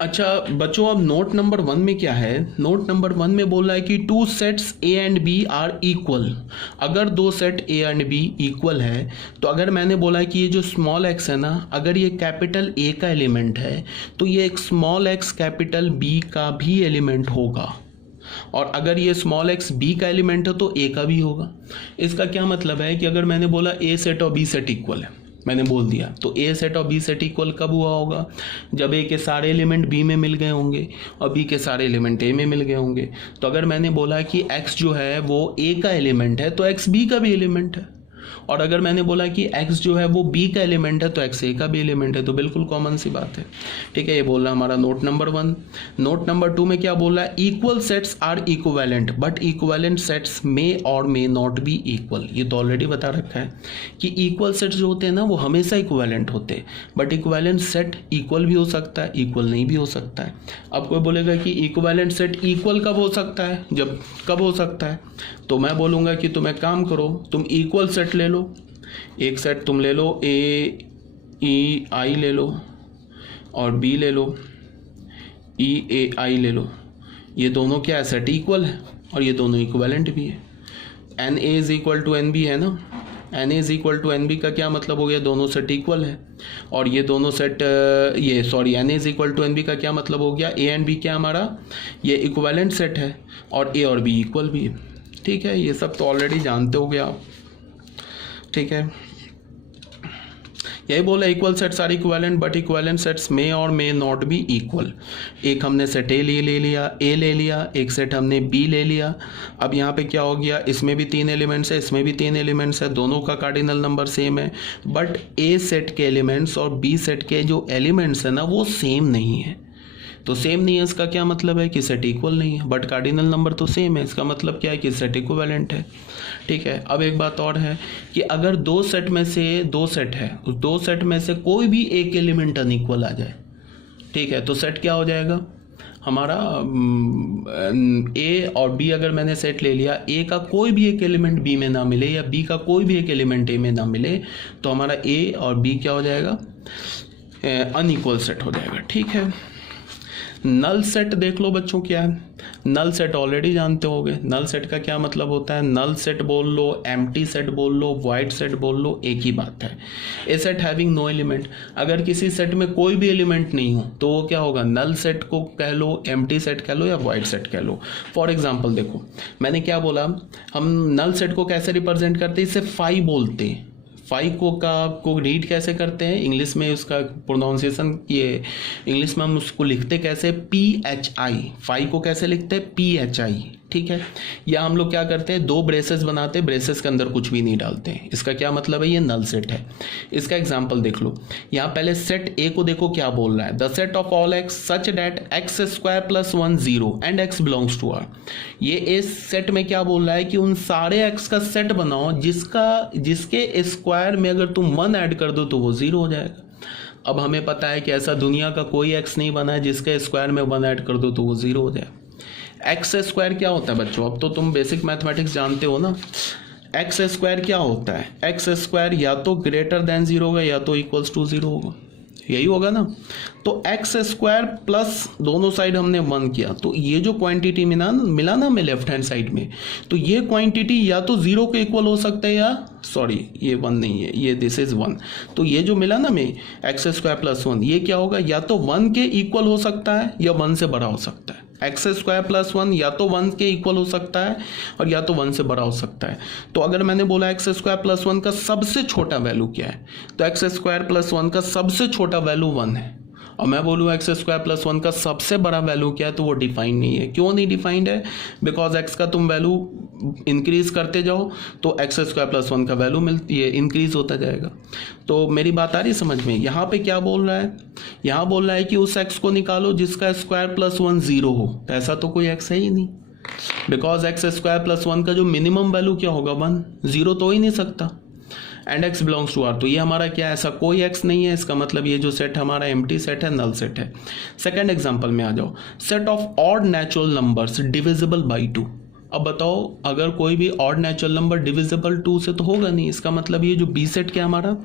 अच्छा बच्चों, अब नोट नंबर 1 में क्या है? नोट नंबर 1 में बोल रहा है कि two sets A and B are equal. अगर दो set A and B equal है तो अगर मैंने बोला है कि ये जो स्मॉल एक्स है ना, अगर ये कैपिटल ए का एलिमेंट है तो ये एक स्मॉल एक्स कैपिटल बी का भी एलिमेंट होगा, और अगर ये स्मॉल एक्स बी का एलिमेंट है तो ए का भी होगा। इसका क्या मतलब है कि अगर मैंने बोला ए सेट और बी सेट इक्वल है, मैंने बोल दिया, तो ए सेट और बी सेट इक्वल कब हुआ होगा? जब ए के सारे एलिमेंट बी में मिल गए होंगे और बी के सारे एलिमेंट ए में मिल गए होंगे। तो अगर मैंने बोला कि एक्स जो है वो ए का एलिमेंट है तो एक्स बी का भी एलिमेंट है, और अगर मैंने बोला कि x जो है वो b का एलिमेंट है तो x a का भी एलिमेंट है। तो बिल्कुल कॉमन सी बात है, ठीक है। ये बोल रहा हमारा नोट नंबर 1। नोट नंबर 2 में क्या बोल रहा है? Equal sets are equivalent but equivalent sets may or may not be equal. ये तो ऑलरेडी बता रखा है कि इक्वल सेट्स जो होते हैं ना वो हमेशा इक्विवेलेंट होते हैं, बट इक्विवेलेंट सेट इक्वल भी हो सकता है, इक्वल नहीं भी हो सकता है। अब कोई बोलेगा कि इक्विवेलेंट सेट इक्वल कब हो सकता है, जब कब हो सकता है? तो मैं बोलूँगा कि तुम एक काम करो, तुम इक्वल सेट ले लो, एक सेट तुम ले लो, ए ई आई ले लो और बी ले लो, ई ए आई ले लो। ये दोनों क्या है? सेट इक्वल है और ये दोनों इक्विवेलेंट भी है। N A is equal to n B है ना, n A is equal to n B का क्या मतलब हो गया? दोनों सेट इक्वल है। और ये दोनों set n A is equal to n B का क्या मतलब हो गया? ए एंड बी क्या हमारा ये इक्विवेलेंट सेट है और ए और बी इक्वल भी है, ठीक है। ये सब तो ऑलरेडी जानते होगे आप, ठीक है। यही बोला equal sets are equivalent but equivalent sets may or may not be equal. एक हमने सेट ए ले लिया, एक सेट हमने बी ले लिया। अब यहाँ पे क्या हो गया? इसमें भी 3 एलिमेंट्स है, इसमें भी 3 एलिमेंट्स है, दोनों का कार्डिनल नंबर सेम है, बट ए सेट के एलिमेंट्स और बी सेट के जो एलिमेंट्स है ना वो सेम नहीं है। तो सेम नहीं है इसका क्या मतलब है? कि सेट इक्वल नहीं है, बट कार्डिनल नंबर तो सेम है। इसका मतलब क्या है? कि सेट इक्विवेलेंट है, ठीक है। अब एक बात और है कि अगर दो सेट में से दो सेट है, उस दो सेट में से कोई भी एक एलिमेंट अनइक्वल आ जाए, ठीक है, तो सेट क्या हो जाएगा हमारा? ए और बी अगर मैंने सेट ले लिया, ए का कोई भी एक एलिमेंट बी में ना मिले या बी का कोई भी एक एलिमेंट ए में ना मिले, तो हमारा ए और बी क्या हो जाएगा? अनइक्वल सेट हो जाएगा, ठीक है। नल सेट देख लो बच्चों क्या है। नल सेट ऑलरेडी जानते होगे। नल सेट का क्या मतलब होता है? नल सेट बोल लो, एम्प्टी सेट बोल लो, वाइड सेट बोल लो, एक ही बात है। A set having no element, अगर किसी सेट में कोई भी एलिमेंट नहीं हो तो वो क्या होगा? नल सेट को कह लो, एम्प्टी सेट कह लो या वाइड सेट कह लो। फॉर एग्जाम्पल देखो, मैंने क्या बोला, हम नल सेट को कैसे रिप्रेजेंट करते हैं? इसे फाई बोलते हैं। फाई को रीड कैसे करते हैं? इंग्लिश में उसका प्रोनाउंसिएशन, ये इंग्लिश में हम उसको लिखते कैसे? PHI। फाई को कैसे लिखते हैं? PHI, ठीक है। या हम लोग क्या करते हैं? 2 ब्रेसेस बनाते हैं, ब्रेसेस के अंदर कुछ भी नहीं डालते हैं। इसका क्या मतलब है? ये नल सेट है। इसका एग्जांपल देख लो, यहाँ पहले सेट ए को देखो क्या बोल रहा है? The set of all x such that x square plus 1 0 and x belongs to R. ये इस सेट में क्या बोल रहा है कि उन सारे एक्स का सेट बनाओ जिसके स्क्वायर में अगर तुम 1 ऐड कर दो तो वो 0 हो जाएगा। अब हमें पता है कि ऐसा दुनिया का कोई एक्स नहीं बना है जिसके स्क्वायर में 1 ऐड कर दो तो वो 0 हो जाए। एक्स स्क्वायर क्या होता है बच्चों? अब तो तुम बेसिक मैथमेटिक्स जानते हो ना। एक्स स्क्वायर क्या होता है? एक्स स्क्वायर या तो ग्रेटर देन 0 होगा या तो इक्वल्स टू 0 होगा, यही होगा ना। तो एक्स स्क्वायर प्लस दोनों साइड हमने 1 किया, तो ये जो क्वांटिटी मिला ना मैं लेफ्ट हैंड साइड में, तो ये क्वांटिटी या तो 0 के इक्वल हो सकता है या सॉरी ये 1 नहीं है, ये दिस इज 1। तो ये जो मिला ना में एक्स स्क्वायर प्लस 1, ये क्या होगा? या तो 1 के इक्वल हो सकता है या 1 से बड़ा हो सकता है। एक्स स्क्वायर प्लस 1 या तो 1 के इक्वल हो सकता है और या तो 1 से बड़ा हो सकता है। तो अगर मैंने बोला एक्स स्क्वायर प्लस 1 का सबसे छोटा वैल्यू क्या है, तो एक्स स्क्वायर प्लस 1 का सबसे छोटा वैल्यू 1 है। और मैं बोलूँ एक्स स्क्वायर प्लस 1 का सबसे बड़ा वैल्यू क्या है, तो वो डिफाइंड नहीं है। क्यों नहीं डिफाइंड है? बिकॉज एक्स का तुम वैल्यू इंक्रीज करते जाओ तो एक्स स्क्वायर प्लस 1 का वैल्यू इंक्रीज होता जाएगा। तो मेरी बात आ रही समझ में? यहाँ पे क्या बोल रहा है? यहाँ बोल रहा है कि उस एक्स को निकालो जिसका स्क्वायर प्लस 1 0 हो। तो ऐसा तो कोई एक्स है ही नहीं, बिकॉज एक्स स्क्वायर प्लस 1 का जो मिनिमम वैल्यू क्या होगा? 1, 0 तो हो ही नहीं सकता। And x belongs to R, तो ये हमारा क्या है? ऐसा कोई एक्स नहीं है। इसका मतलब ये जो सेट हमारा एम्प्टी सेट है, नल सेट है। सेकंड एग्जांपल में आ जाओ, set of odd natural numbers divisible by 2। अब बताओ, अगर कोई भी ऑड नेचुरल नंबर डिविजिबल 2 से तो होगा नहीं, इसका मतलब ये जो बी सेट क्या हमारा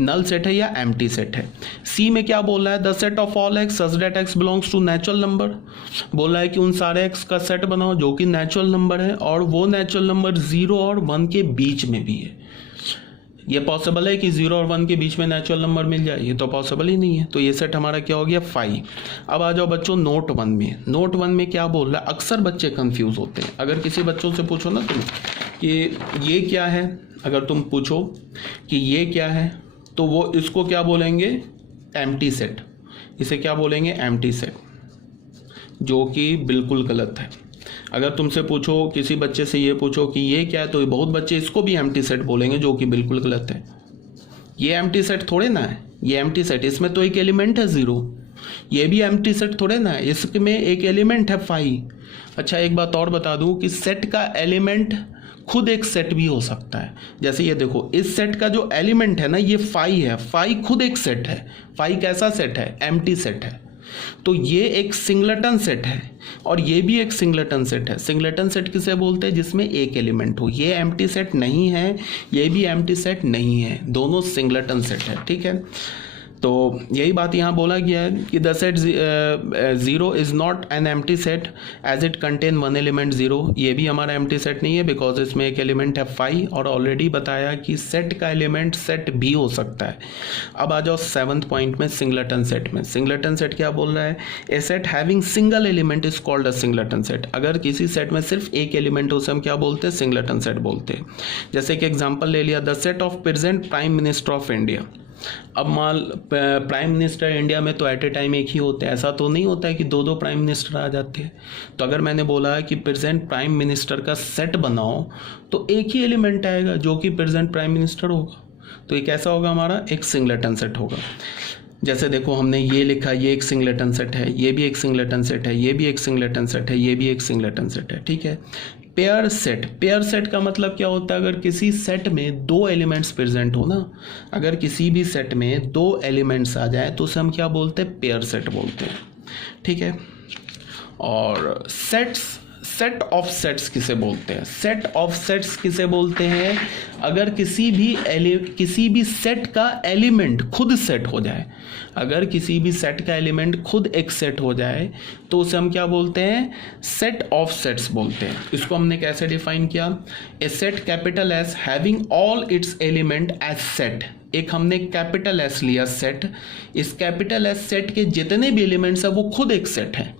नल सेट है या एम्प्टी सेट है। सी में क्या बोल रहा है, the set of all x such that x belongs to natural number, बोल रहा है कि उन सारे एक्स का सेट बनाओ जो कि नेचुरल नंबर है और वो नेचुरल नंबर 0 और 1 के बीच में भी है। ये पॉसिबल है कि 0 और 1 के बीच में नेचुरल नंबर मिल जाए, ये तो पॉसिबल ही नहीं है। तो ये सेट हमारा क्या हो गया 5। अब आ जाओ बच्चों नोट 1 में। नोट 1 में क्या बोल रहा है, अक्सर बच्चे कंफ्यूज होते हैं। अगर किसी बच्चों से पूछो ना तुम कि ये क्या है, अगर तुम पूछो कि ये क्या है तो वो इसको क्या बोलेंगे, एम्प्टी सेट। इसे क्या बोलेंगे, एम्प्टी सेट, जो कि बिल्कुल गलत है। अगर तुमसे पूछो, किसी बच्चे से ये पूछो कि ये क्या है, तो बहुत बच्चे इसको भी एम्प्टी सेट बोलेंगे, जो कि बिल्कुल गलत है। ये एम्प्टी सेट थोड़े ना है, ये एम्प्टी सेट, इसमें तो एक एलिमेंट है 0। ये भी एम्प्टी सेट थोड़े ना है, इसमें एक एलिमेंट है 5। अच्छा एक बात और बता दूं कि सेट का एलिमेंट खुद एक सेट भी हो सकता है। जैसे ये देखो, इस सेट का जो एलिमेंट है ना ये 5 है, 5 खुद एक सेट है। 5 कैसा सेट है, एम्प्टी सेट है। तो ये एक सिंगलेटन सेट है और ये भी एक सिंगलेटन सेट है। सिंगलेटन सेट किसे बोलते हैं, जिसमें एक एलिमेंट हो। ये एम्प्टी सेट नहीं है, ये भी एम्प्टी सेट नहीं है, दोनों सिंगलेटन सेट है। ठीक है, तो यही बात यहाँ बोला गया है कि the set 0 is not an empty set as it contain 1 element 0। ये भी हमारा एम्प्टी सेट नहीं है बिकॉज इसमें एक एलिमेंट है 5, और ऑलरेडी बताया कि सेट का एलिमेंट सेट भी हो सकता है। अब आ जाओ 7th पॉइंट में, सिंगलेटन सेट में। सिंगलेटन सेट क्या बोल रहा है, a set having single element is called a singleton set. अगर किसी सेट में सिर्फ एक एलिमेंट हो उसे हम क्या बोलते हैं, सिंगलेटन सेट बोलते हैं। जैसे कि एग्जाम्पल ले लिया, the set of present prime minister of India. अब मान प्राइम मिनिस्टर इंडिया में तो एट ए टाइम एक ही होते हैं, ऐसा तो नहीं होता है कि 2 प्राइम मिनिस्टर आ जाते हैं। तो अगर मैंने बोला कि प्रेजेंट प्राइम मिनिस्टर का सेट बनाओ तो एक ही एलिमेंट आएगा जो कि प्रेजेंट प्राइम मिनिस्टर होगा। तो ये कैसा होगा, हमारा एक सिंगलेटन सेट होगा। जैसे देखो हमने ये लिखा, ये एक सिंगलेटन सेट है, ये भी एक सिंगलेटन सेट है, ये भी एक सिंगलेटन सेट है, ये भी एक सिंगलेटन सेट है। ठीक है, पेयर सेट। पेयर सेट का मतलब क्या होता है, अगर किसी सेट में 2 एलिमेंट्स प्रेजेंट हो ना, अगर किसी भी सेट में 2 एलिमेंट्स आ जाए तो उसे हम क्या बोलते हैं, पेयर सेट बोलते हैं। ठीक है, और सेट ऑफ सेट्स किसे बोलते हैं, सेट ऑफ सेट्स किसे बोलते हैं, अगर किसी भी सेट का एलिमेंट खुद सेट हो जाए। अगर किसी भी सेट का एलिमेंट खुद एक सेट हो जाए तो उसे हम क्या बोलते हैं, सेट ऑफ सेट्स बोलते हैं। इसको हमने कैसे डिफाइन किया, a set capital S having all its element as set. एक हमने कैपिटल एस लिया सेट, इस कैपिटल एस सेट के जितने भी एलिमेंट्स है वो खुद एक सेट है।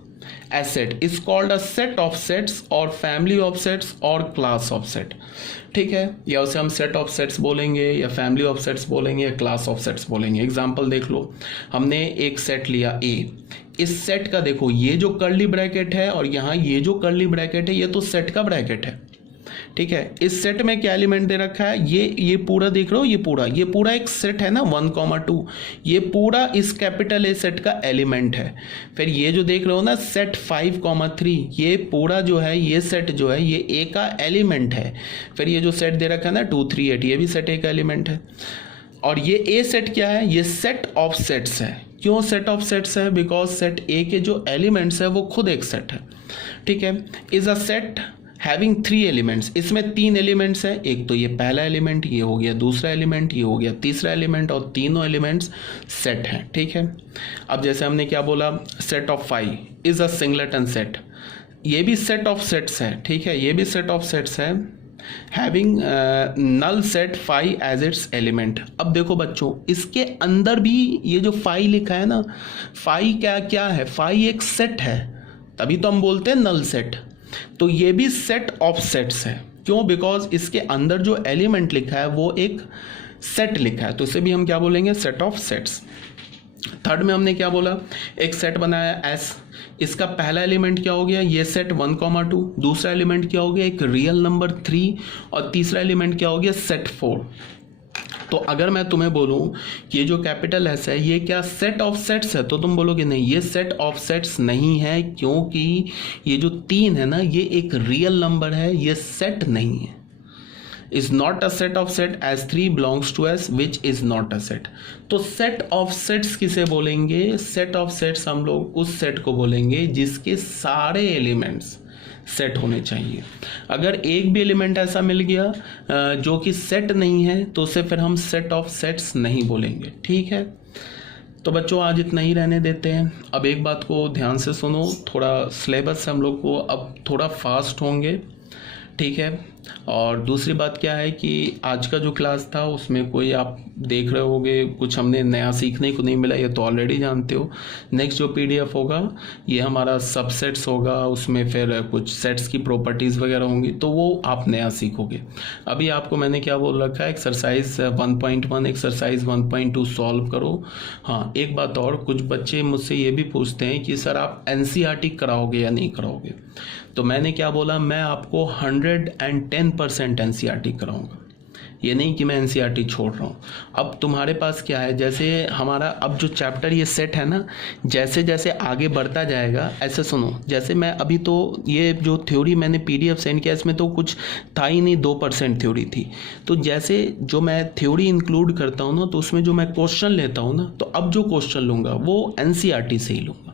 A set is called a set of sets और family of sets और class of set। ठीक है, या उसे हम set of sets बोलेंगे या family of sets बोलेंगे या class of sets बोलेंगे। एग्जाम्पल देख लो, हमने एक सेट लिया A, इस सेट का देखो ये जो कर्ली ब्रैकेट है और यहाँ ये जो कर्ली ब्रैकेट है ये तो सेट का ब्रैकेट है। ठीक है, इस सेट में क्या एलिमेंट दे रखा है, ये पूरा देख रहे हो, ये पूरा एक सेट है ना 1,2, ये पूरा इस कैपिटल ए सेट का एलिमेंट है। फिर ये जो देख रहे हो ना सेट 5,3, ये पूरा जो है ये सेट जो है ये ए का एलिमेंट है। फिर ये जो सेट दे रखा है ना 2, 3, 8, ये भी सेट ए का एलिमेंट है। और ये ए सेट क्या है, ये सेट ऑफ सेट्स है। क्यों सेट ऑफ सेट्स है, बिकॉज सेट ए के जो एलिमेंट्स है वो खुद एक सेट है। ठीक है, is a set having 3 elements, इसमें 3 एलिमेंट्स हैं। एक तो ये पहला एलिमेंट, ये हो गया दूसरा एलिमेंट, ये हो गया तीसरा एलिमेंट, और तीनों एलिमेंट्स सेट हैं। ठीक है, अब जैसे हमने क्या बोला, set of 5 is a singleton set, ये भी सेट ऑफ सेट्स है। ठीक है, ये भी सेट ऑफ सेट्स है, having null set 5 as its element. अब देखो बच्चों, इसके अंदर भी ये जो 5 लिखा है ना, 5 क्या है, 5 एक सेट है, तभी तो हम बोलते हैं नल सेट। तो ये भी सेट ऑफ सेट्स है। क्यों, बिकॉज इसके अंदर जो एलिमेंट लिखा है वो एक सेट लिखा है, तो इसे भी हम क्या बोलेंगे, सेट ऑफ सेट्स। थर्ड में हमने क्या बोला, एक सेट बनाया एस, इसका पहला एलिमेंट क्या हो गया, ये सेट 1,2, दूसरा एलिमेंट क्या हो गया, एक रियल नंबर 3, और तीसरा एलिमेंट क्या हो गया, सेट 4। तो अगर मैं तुम्हें बोलूं कि ये जो कैपिटल एस है ये क्या सेट ऑफ सेट्स है, तो तुम बोलोगे नहीं, ये सेट ऑफ सेट्स नहीं है, क्योंकि ये जो 3 है ना ये एक रियल नंबर है, ये सेट नहीं है। Is not a set of set as 3 belongs to S which is not a set. तो सेट ऑफ सेट्स किसे बोलेंगे, सेट ऑफ सेट्स हम लोग उस सेट को बोलेंगे जिसके सारे एलिमेंट्स सेट होने चाहिए। अगर एक भी एलिमेंट ऐसा मिल गया जो कि सेट नहीं है तो उसे फिर हम सेट ऑफ सेट्स नहीं बोलेंगे। ठीक है, तो बच्चों आज इतना ही रहने देते हैं। अब एक बात को ध्यान से सुनो, थोड़ा सिलेबस हम लोग को अब थोड़ा फास्ट होंगे, ठीक है। और दूसरी बात क्या है कि आज का जो क्लास था उसमें कोई आप देख रहे होगे कुछ हमने नया सीखने को नहीं मिला, ये तो ऑलरेडी जानते हो। नेक्स्ट जो पीडीएफ होगा ये हमारा सबसेट्स होगा, उसमें फिर कुछ सेट्स की प्रॉपर्टीज़ वगैरह होंगी, तो वो आप नया सीखोगे। अभी आपको मैंने क्या बोल रखा है, एक्सरसाइज 1.1 एक्सरसाइज 1.2 सॉल्व करो। हाँ, एक बात और, कुछ बच्चे मुझसे ये भी पूछते हैं कि सर आप एनसीईआरटी कराओगे या नहीं कराओगे, तो मैंने क्या बोला, मैं आपको 110% एनसीईआरटी कराऊंगा। ये नहीं कि मैं एनसीईआरटी छोड़ रहा हूँ। अब तुम्हारे पास क्या है, जैसे हमारा अब जो चैप्टर ये सेट है ना, जैसे जैसे आगे बढ़ता जाएगा, ऐसे सुनो, जैसे मैं अभी तो ये जो थ्योरी मैंने पीडीएफ सेंड किया इसमें तो कुछ था ही नहीं, 2% थ्योरी थी। तो जैसे जो मैं थ्योरी इंक्लूड करता हूँ ना, तो उसमें जो मैं क्वेश्चन लेता हूँ ना, तो अब जो क्वेश्चन लूँगा वो एनसीईआरटी से ही लूँगा।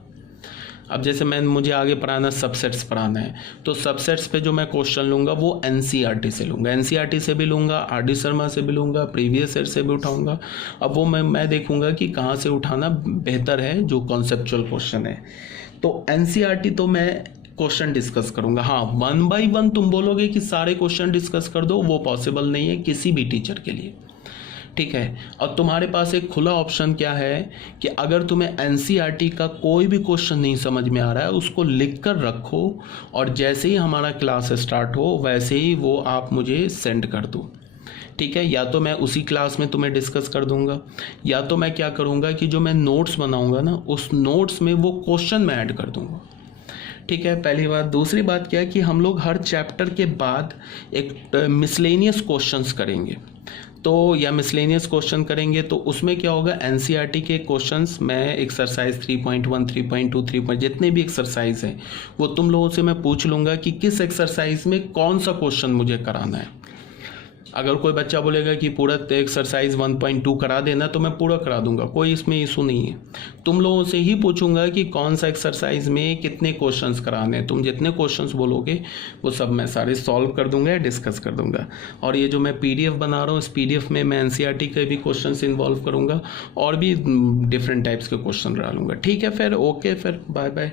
अब जैसे मुझे आगे पढ़ाना सबसेट्स पढ़ाना है, तो सबसेट्स पे जो मैं क्वेश्चन लूँगा वो एनसीईआरटी से लूँगा, एनसीईआरटी से भी लूँगा, आरडी शर्मा से भी लूँगा, प्रीवियस सेट से भी उठाऊँगा। अब वो मैं देखूँगा कि कहाँ से उठाना बेहतर है, जो कॉन्सेप्चुअल क्वेश्चन है। तो एनसीईआरटी तो मैं क्वेश्चन डिस्कस करूँगा। हाँ, 1 बाय 1 तुम बोलोगे कि सारे क्वेश्चन डिस्कस कर दो, वो पॉसिबल नहीं है किसी भी टीचर के लिए, ठीक है। और तुम्हारे पास एक खुला ऑप्शन क्या है कि अगर तुम्हें एनसीईआरटी का कोई भी क्वेश्चन नहीं समझ में आ रहा है, उसको लिख कर रखो और जैसे ही हमारा क्लास स्टार्ट हो वैसे ही वो आप मुझे सेंड कर दो, ठीक है। या तो मैं उसी क्लास में तुम्हें डिस्कस कर दूंगा, या तो मैं क्या करूंगा कि जो मैं नोट्स बनाऊंगा ना, उस नोट्स में वो क्वेश्चन मैं ऐड कर दूंगा, ठीक है। पहली बात। दूसरी बात क्या है कि हम लोग हर चैप्टर के बाद एक मिसलेनियस क्वेश्चंस करेंगे, तो या मिसलेनियस क्वेश्चन करेंगे, तो उसमें क्या होगा, एनसीईआरटी के क्वेश्चंस मैं एक्सरसाइज 3.1 3.2 3. जितने भी एक्सरसाइज हैं वो तुम लोगों से मैं पूछ लूँगा कि किस एक्सरसाइज में कौन सा क्वेश्चन मुझे कराना है। अगर कोई बच्चा बोलेगा कि पूरा एक्सरसाइज 1.2 करा देना, तो मैं पूरा करा दूंगा, कोई इसमें इशू नहीं है। तुम लोगों से ही पूछूंगा कि कौन सा एक्सरसाइज में कितने क्वेश्चंस कराने हैं, तुम जितने क्वेश्चंस बोलोगे वो सब मैं सारे सॉल्व कर दूंगा या डिस्कस कर दूंगा। और ये जो मैं पीडीएफ बना रहा हूँ, इस पीडीएफ में मैं एनसीईआरटी के भी क्वेश्चन इन्वॉल्व करूँगा और भी डिफरेंट टाइप्स के क्वेश्चन डालूंगा, ठीक है। फिर ओके, फिर बाय बाय।